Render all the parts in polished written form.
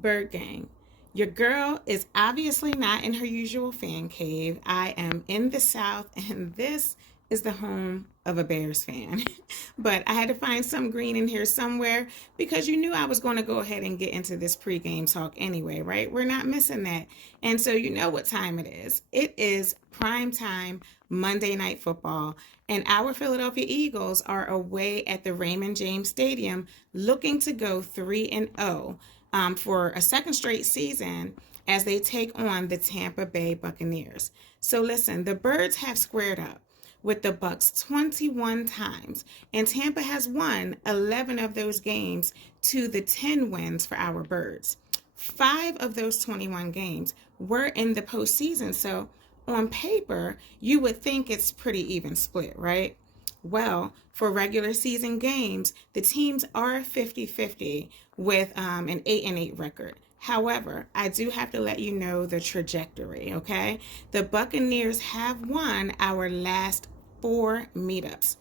Bird Gang. Your girl is obviously not in her usual fan cave. I am in the South, and this is the home of a Bears fan. But I had to find some green in here somewhere because you knew I was going to go ahead and get into this pregame talk anyway, right? We're not missing that. And so you know what time it is. It is prime time Monday Night Football, and our Philadelphia Eagles are away at the Raymond James Stadium looking to go 3-0 for a second straight season as they take on the Tampa Bay Buccaneers. So listen, the Birds have squared up with the Bucs 21 times, and Tampa has won 11 of those games to the 10 wins for our Birds. 5 of those 21 games were in the postseason, so on paper, you would think it's pretty even split, right? Well, for regular season games, the teams are 50-50 with an 8-8 record. However, I do have to let you know the trajectory, okay? The Buccaneers have won our last 4 meetups.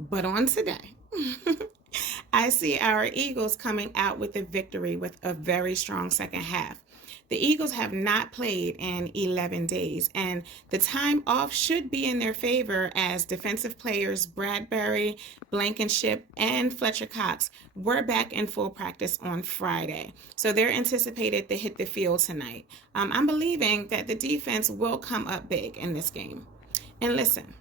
But on today, I see our Eagles coming out with a victory with a very strong second half. The Eagles have not played in 11 days, and the time off should be in their favor as defensive players Bradbury, Blankenship, and Fletcher Cox were back in full practice on Friday. So they're anticipated to hit the field tonight. I'm believing that the defense will come up big in this game. And listen,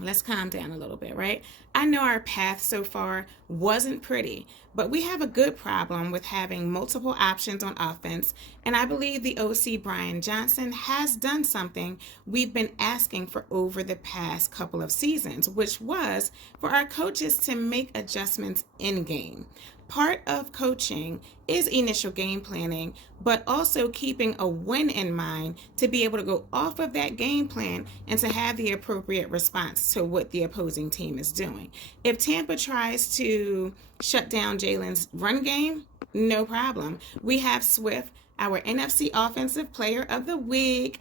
let's calm down a little bit, right? I know our path so far wasn't pretty, but we have a good problem with having multiple options on offense, and I believe the OC Brian Johnson has done something we've been asking for over the past couple of seasons, which was for our coaches to make adjustments in game. Part of coaching is initial game planning, but also keeping a win in mind to be able to go off of that game plan and to have the appropriate response to what the opposing team is doing. If Tampa tries to shut down Jalen's run game, no problem. We have Swift, our NFC Offensive Player of the Week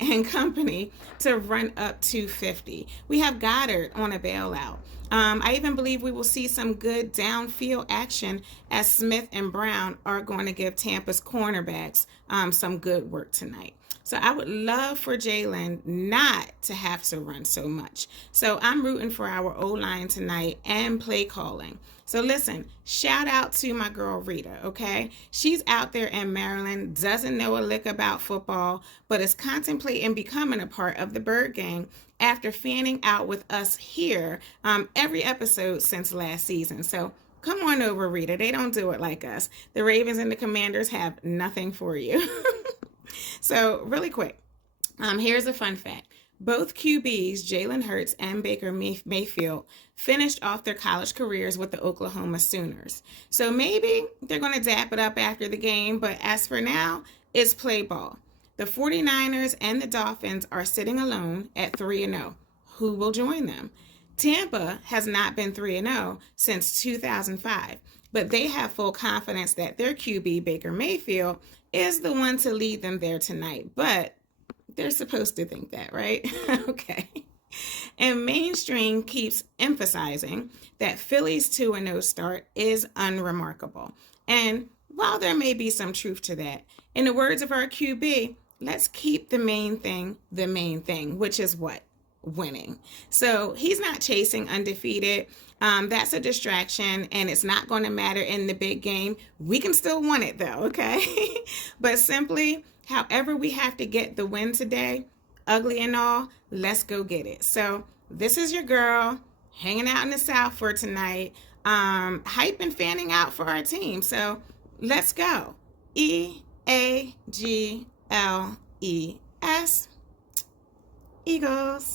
and company, to run up 250. We have Goddard on a bailout. I even believe we will see some good downfield action as Smith and Brown are going to give Tampa's cornerbacks some good work tonight. So I would love for Jalen not to have to run so much. So I'm rooting for our O-line tonight and play calling. So listen, shout out to my girl Rita, okay? She's out there in Maryland, doesn't know a lick about football, but is contemplating becoming a part of the Bird Gang after fanning out with us here every episode since last season. So come on over, Rita. They don't do it like us. The Ravens and the Commanders have nothing for you. So really quick, here's a fun fact. Both QBs, Jalen Hurts and Baker Mayfield, finished off their college careers with the Oklahoma Sooners. So maybe they're going to dap it up after the game, but as for now, it's play ball. The 49ers and the Dolphins are sitting alone at 3-0. Who will join them? Tampa has not been 3-0 since 2005, but they have full confidence that their QB, Baker Mayfield, is the one to lead them there tonight. But they're supposed to think that, right? Okay. And mainstream keeps emphasizing that Philly's 2-0 start is unremarkable. And while there may be some truth to that, in the words of our QB, let's keep the main thing, which is what? Winning. So he's not chasing undefeated. That's a distraction, and it's not going to matter in the big game. We can still win it, though, okay? But simply, however we have to get the win today, ugly and all, let's go get it. So this is your girl hanging out in the South for tonight, hype and fanning out for our team. So let's go. EAGLES. Eagles.